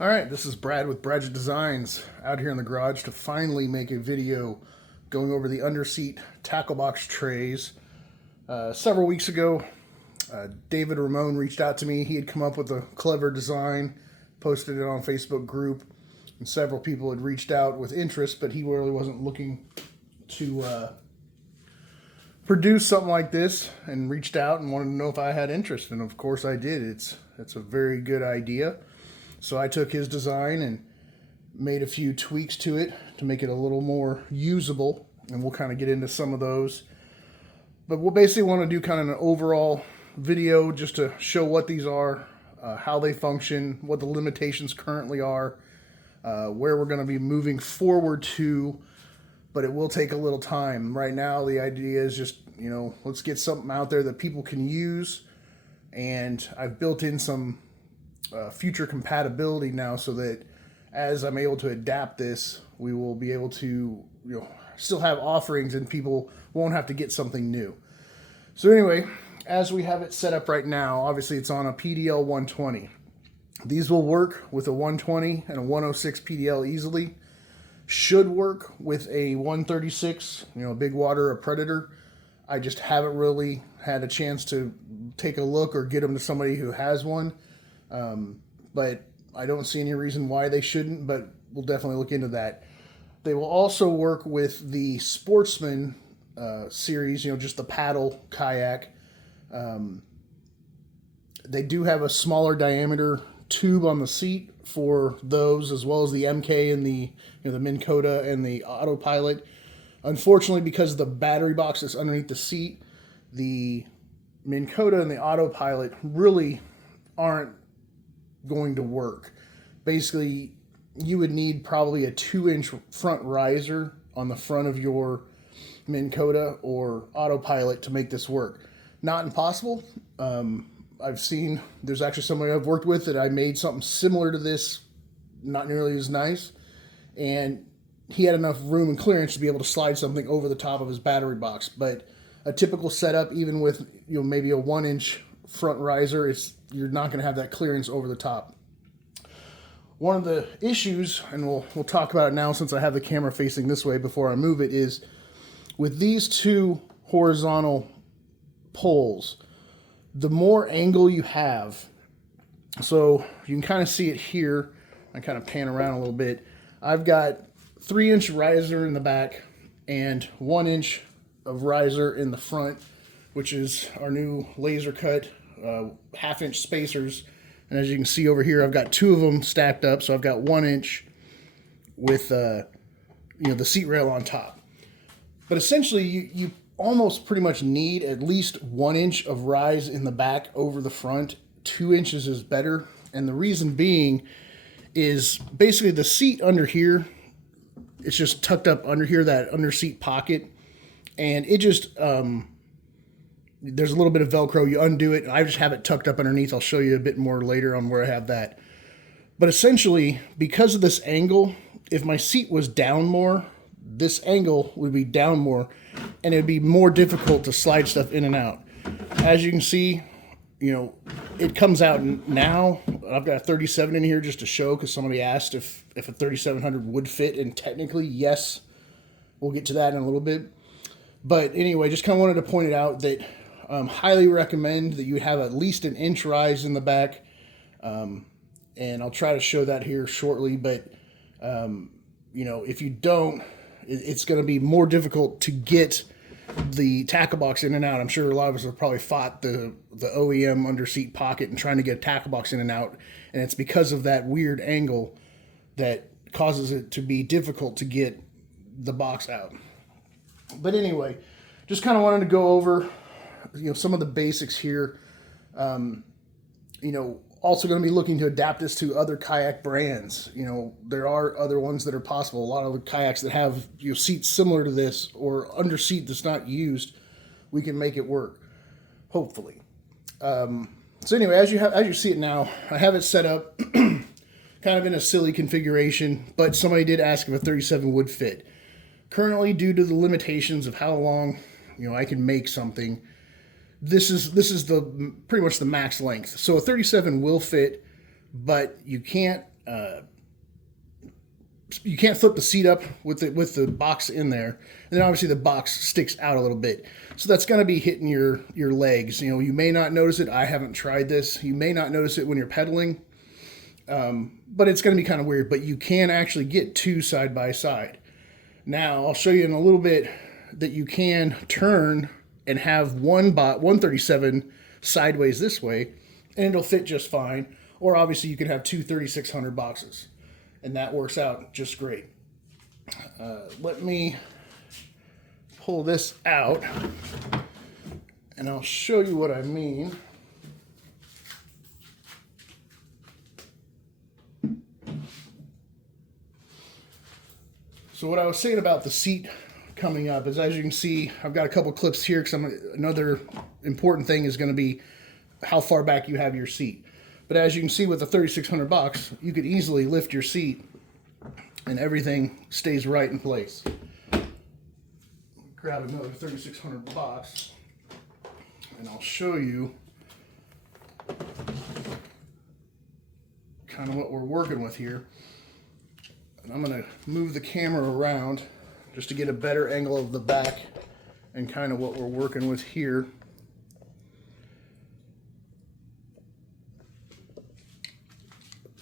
All right, this is Brad with Bradget Designs out here in the garage to finally make a video going over the underseat tackle box trays. Several weeks ago, David Ramon reached out to me. He had come up with a clever design, posted it on Facebook group, and several people had reached out with interest, but he really wasn't looking to produce something like this, and reached out and wanted to know if I had interest, and of course I did. It's a very good idea. So I took his design and made a few tweaks to it to make it a little more usable, and we'll kind of get into some of those. But we'll basically want to do kind of an overall video just to show what these are, how they function, what the limitations currently are, where we're going to be moving forward to, but it will take a little time. Right now, the idea is just, let's get something out there that people can use, and I've built in some future compatibility now so that as I'm able to adapt this, we will be able to still have offerings and people won't have to get something new. So anyway, as we have it set up right now, obviously it's on a PDL 120. These will work with a 120 and a 106 PDL easily. Should work with a 136, a Big Water, a Predator. I just haven't really had a chance to take a look or get them to somebody who has one. But I don't see any reason why they shouldn't, but we'll definitely look into that. They will also work with the Sportsman series, just the paddle kayak. They do have a smaller diameter tube on the seat for those, as well as the MK and the the Minn Kota and the Autopilot. Unfortunately, because of the battery box that's underneath the seat, the Minn Kota and the Autopilot really aren't going to work. Basically, you would need probably a 2-inch front riser on the front of your Minn Kota or Autopilot to make this work. Not impossible. I've seen, there's actually somebody I've worked with that I made something similar to this, not nearly as nice, and he had enough room and clearance to be able to slide something over the top of his battery box. But a typical setup, even with maybe a 1-inch front riser, you're not going to have that clearance over the top. One of the issues, and we'll talk about it now since I have the camera facing this way before I move it, is with these two horizontal poles, the more angle you have, so you can kind of see it here. I kind of pan around a little bit. I've got 3-inch riser in the back and 1-inch of riser in the front, which is our new laser cut 1/2-inch spacers. And as you can see over here, I've got 2 of them stacked up. So I've got 1-inch with the seat rail on top. But essentially, you almost pretty much need at least 1 inch of rise in the back over the front. 2 inches is better. And the reason being is basically the seat under here, it's just tucked up under here, that under seat pocket. And it just, there's a little bit of Velcro. You undo it. I just have it tucked up underneath. I'll show you a bit more later on where I have that. But essentially, because of this angle, if my seat was down more, this angle would be down more, and it'd be more difficult to slide stuff in and out. As you can see, it comes out now. I've got a 37 in here just to show, because somebody asked if a 3700 would fit, and technically, yes. We'll get to that in a little bit. But anyway, just kind of wanted to point it out that highly recommend that you have at least 1 inch rise in the back. And I'll try to show that here shortly. But, if you don't, it's going to be more difficult to get the tackle box in and out. I'm sure a lot of us have probably fought the OEM under seat pocket and trying to get a tackle box in and out. And it's because of that weird angle that causes it to be difficult to get the box out. But anyway, just kind of wanted to go over, some of the basics here. Also going to be looking to adapt this to other kayak brands. There are other ones that are possible. A lot of the kayaks that have seats similar to this or under seat that's not used, we can make it work, hopefully. So anyway, as you see it now, I have it set up kind of in a silly configuration, but somebody did ask if a 37 would fit. Currently, due to the limitations of how long I can make something, this is the pretty much the max length. So a 37 will fit, but you can't you can't flip the seat up with the box in there, and then obviously the box sticks out a little bit, so that's going to be hitting your legs. You know, you may not notice it. I haven't tried this. You may not notice it when you're pedaling, but it's going to be kind of weird. But you can actually get two side by side. Now I'll show you in a little bit that you can turn and have one 137 sideways this way, and it'll fit just fine. Or obviously you could have two 3600 boxes, and that works out just great. Let me pull this out, and I'll show you what I mean. So what I was saying about the seat coming up is, as you can see, I've got a couple clips here, because another important thing is going to be how far back you have your seat. But as you can see with the 3600 box, you could easily lift your seat and everything stays right in place. Grab another 3600 box and I'll show you kind of what we're working with here. And I'm going to move the camera around just to get a better angle of the back and kind of what we're working with here.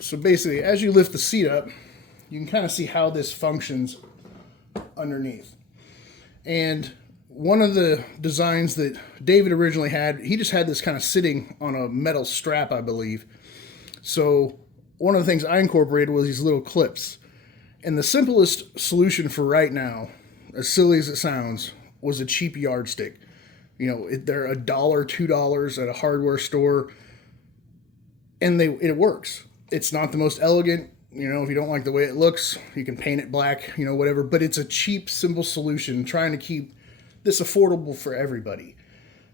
So basically, as you lift the seat up, you can kind of see how this functions underneath. And one of the designs that David originally had, he just had this kind of sitting on a metal strap, I believe. So one of the things I incorporated was these little clips. And the simplest solution for right now, as silly as it sounds, was a cheap yardstick. You know, they're $1, $2 at a hardware store, and it works. It's not the most elegant. You know, if you don't like the way it looks, you can paint it black, you know, whatever. But it's a cheap, simple solution, trying to keep this affordable for everybody.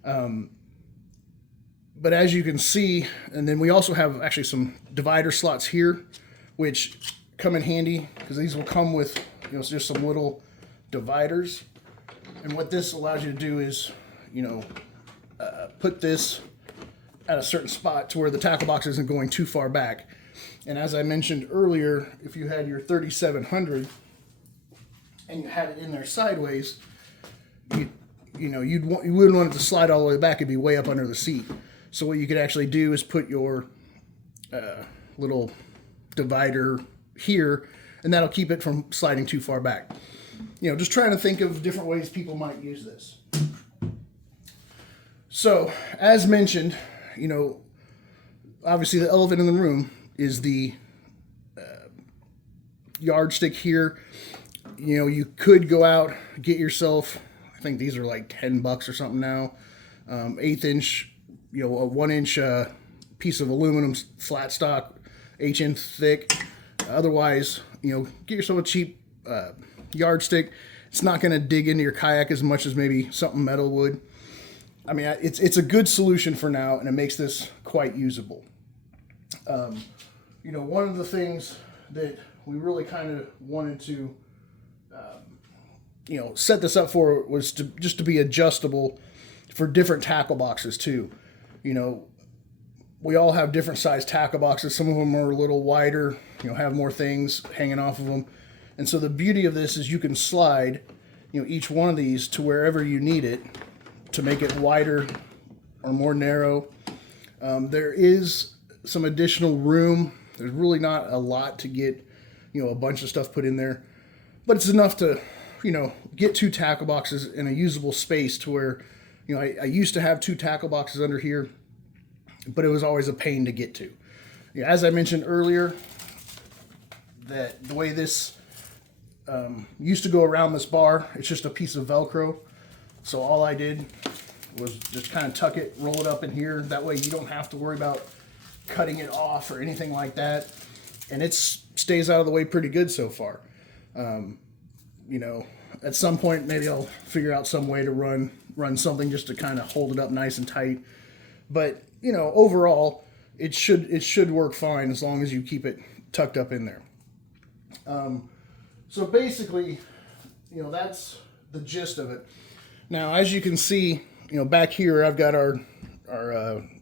But as you can see, and then we also have actually some divider slots here, which come in handy, because these will come with, you know, just some little dividers. And what this allows you to do is, you know, put this at a certain spot to where the tackle box isn't going too far back. And as I mentioned earlier, if you had your 3700 and you had it in there sideways, you wouldn't want it to slide all the way back. It'd be way up under the seat. So what you could actually do is put your little divider here, and that'll keep it from sliding too far back. You know, just trying to think of different ways people might use this. So, as mentioned, you know, obviously the elephant in the room is the yardstick here. You know, you could go out, get yourself, I think these are like $10 or something now, 1/8 inch, you know, a 1-inch piece of aluminum flat stock, HN thick. Otherwise, you know, get yourself a cheap yardstick. It's not going to dig into your kayak as much as maybe something metal would. I mean, it's a good solution for now, and it makes this quite usable. You know, one of the things that we really kind of wanted to, you know, set this up for was just to be adjustable for different tackle boxes too. You know, we all have different size tackle boxes. Some of them are a little wider, you know, have more things hanging off of them. And so the beauty of this is you can slide, you know, each one of these to wherever you need it to make it wider or more narrow. There is some additional room. There's really not a lot to get, you know, a bunch of stuff put in there, but it's enough to, you know, get two tackle boxes in a usable space to where, you know, I used to have two tackle boxes under here, but it was always a pain to get to. You know, as I mentioned earlier, that the way this used to go around this bar, it's just a piece of Velcro. So all I did was just kind of tuck it, roll it up in here. That way you don't have to worry about cutting it off or anything like that. And it stays out of the way pretty good so far. You know, at some point maybe I'll figure out some way to run something just to kind of hold it up nice and tight. But, you know, overall it should work fine as long as you keep it tucked up in there. So basically, you know, that's the gist of it. Now, as you can see, you know, back here I've got our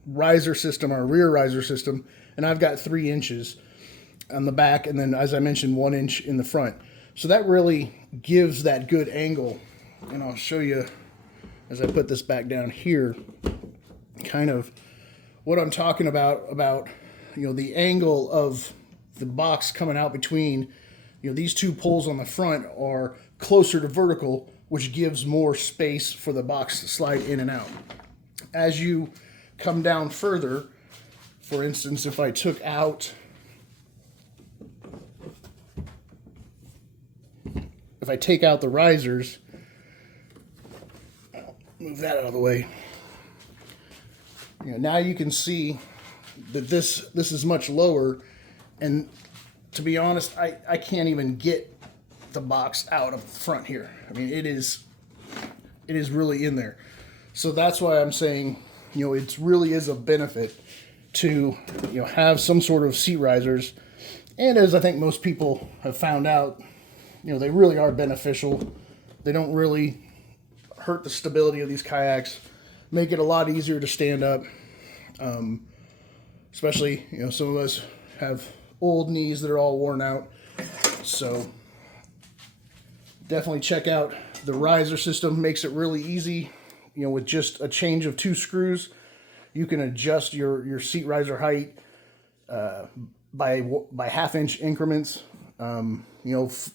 riser system, our rear riser system, and I've got 3 inches. on the back, and then, as I mentioned, 1 inch in the front. So that really gives that good angle. And I'll show you as I put this back down here, kind of what I'm talking about, the angle of the box coming out between, these two poles on the front are closer to vertical, which gives more space for the box to slide in and out. As you come down further, for instance, if I took out, if I take out the risers, move that out of the way. Now you can see that this is much lower, and to be honest, I can't even get the box out of the front here. I mean, it is really in there. So that's why I'm saying, it really is a benefit to, have some sort of seat risers. And as I think most people have found out, they really are beneficial. They don't really hurt the stability of these kayaks, make it a lot easier to stand up. Especially, some of us have old knees that are all worn out. So definitely check out the riser system. Makes it really easy. With just a change of 2 screws, you can adjust your seat riser height by 1/2 inch increments. And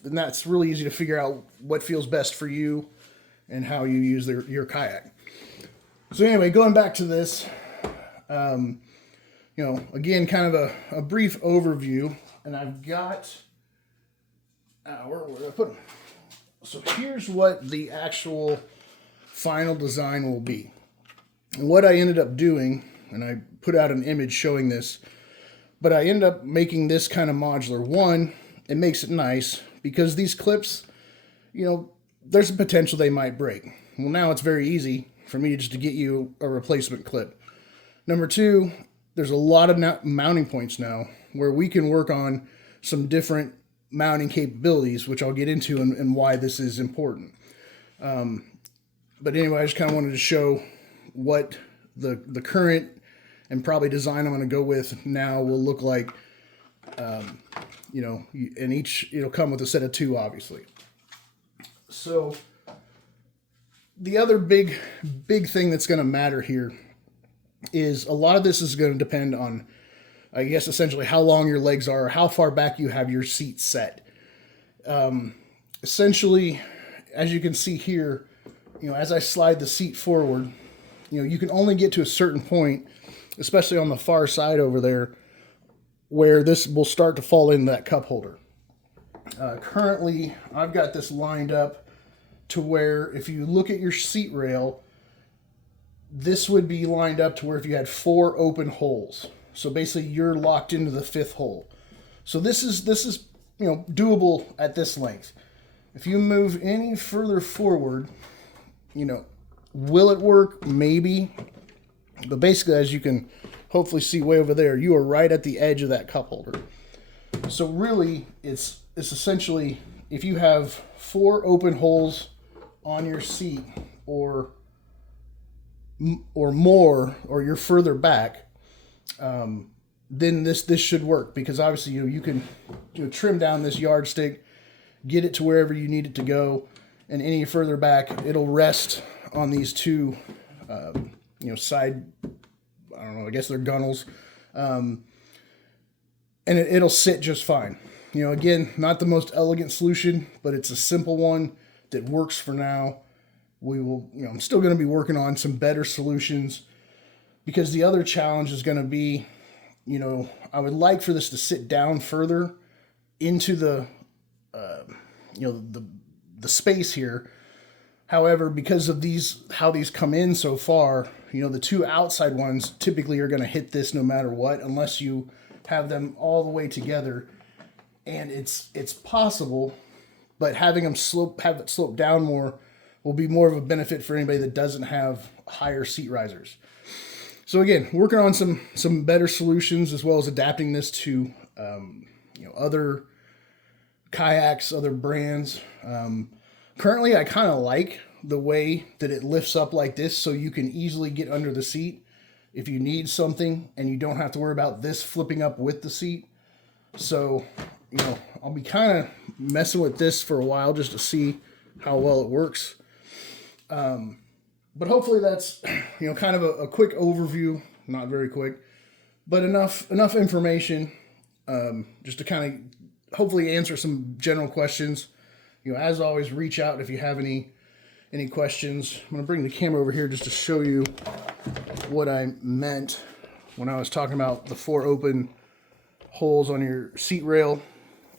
that's really easy to figure out what feels best for you and how you use your kayak. So anyway, going back to this, again, kind of a brief overview, and I've got, where did I put them? So here's what the actual final design will be. And what I ended up doing, and I put out an image showing this, but I ended up making this kind of modular. One, it makes it nice because these clips, there's a potential they might break. Well, now it's very easy for me just to get you a replacement clip. Number 2, there's a lot of mounting points now where we can work on some different mounting capabilities, which I'll get into and why this is important. But anyway, I just kind of wanted to show what the current and probably design I'm going to go with now will look like. And each, it'll come with a set of 2, obviously. So the other big thing that's going to matter here is a lot of this is going to depend on, I guess, essentially how long your legs are, how far back you have your seat set. Essentially, as you can see here, as I slide the seat forward, you can only get to a certain point, especially on the far side over there, where this will start to fall in that cup holder. Currently, I've got this lined up to where if you look at your seat rail, this would be lined up to where if you had 4 open holes. So basically you're locked into the 5th hole. So this is doable at this length. If you move any further forward, will it work? Maybe. But basically, as you can hopefully see way over there, you are right at the edge of that cup holder. So really, it's essentially, if you have 4 open holes on your seat or more, or you're further back, then this should work, because obviously you can trim down this yardstick, get it to wherever you need it to go, and any further back, it'll rest on these 2 side, I don't know, I guess they're gunnels, and it'll sit just fine. Again, not the most elegant solution, but it's a simple one that works for now. We will, I'm still going to be working on some better solutions, because the other challenge is going to be, I would like for this to sit down further into the space here. However, because of how these come in so far, the 2 outside ones typically are going to hit this no matter what, unless you have them all the way together. And it's possible, but having them have it slope down more will be more of a benefit for anybody that doesn't have higher seat risers. So again, working on some better solutions, as well as adapting this to other kayaks, other brands. Currently, I kind of like the way that it lifts up like this, so you can easily get under the seat if you need something, and you don't have to worry about this flipping up with the seat. So, I'll be kind of messing with this for a while just to see how well it works. But hopefully that's, kind of a quick overview, not very quick, but enough information just to kind of hopefully answer some general questions. As always, reach out if you have any questions. I'm going to bring the camera over here just to show you what I meant when I was talking about the 4 open holes on your seat rail.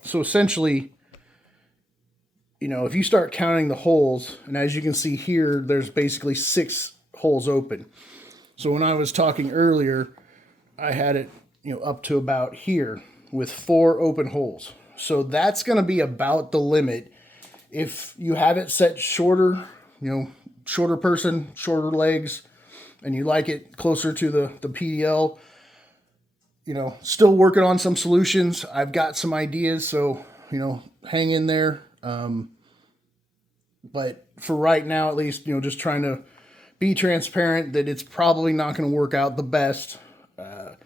So essentially, if you start counting the holes, and as you can see here, there's basically 6 holes open. So when I was talking earlier, I had it, up to about here with 4 open holes. So that's going to be about the limit. If you have it set shorter, shorter person, shorter legs, and you like it closer to the PDL, still working on some solutions. I've got some ideas, so, hang in there. But for right now, at least, just trying to be transparent that it's probably not going to work out the best. But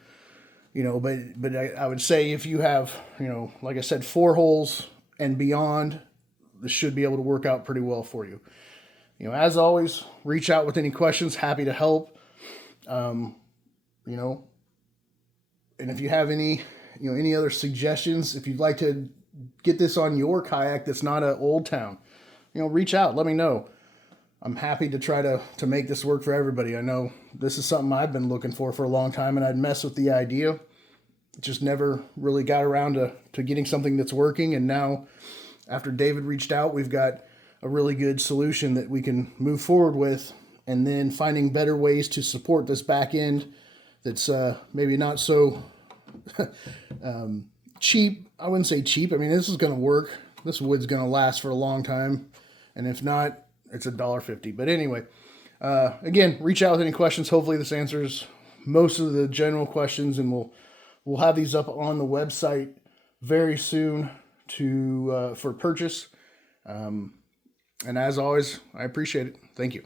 I would say if you have, like I said, 4 holes and beyond, this should be able to work out pretty well for you. As always, reach out with any questions. Happy to help. And if you have any other suggestions, if you'd like to get this on your kayak that's not an Old Town, reach out. Let me know. I'm happy to try to make this work for everybody. I know this is something I've been looking for a long time, and I'd mess with the idea. Just never really got around to getting something that's working. And now, after David reached out, we've got a really good solution that we can move forward with, and then finding better ways to support this back end that's maybe not so cheap. I wouldn't say cheap. I mean, this is going to work. This wood's going to last for a long time. And if not, it's $1.50. But anyway, again, reach out with any questions. Hopefully this answers most of the general questions, and we'll have these up on the website very soon for purchase. And as always, I appreciate it. Thank you.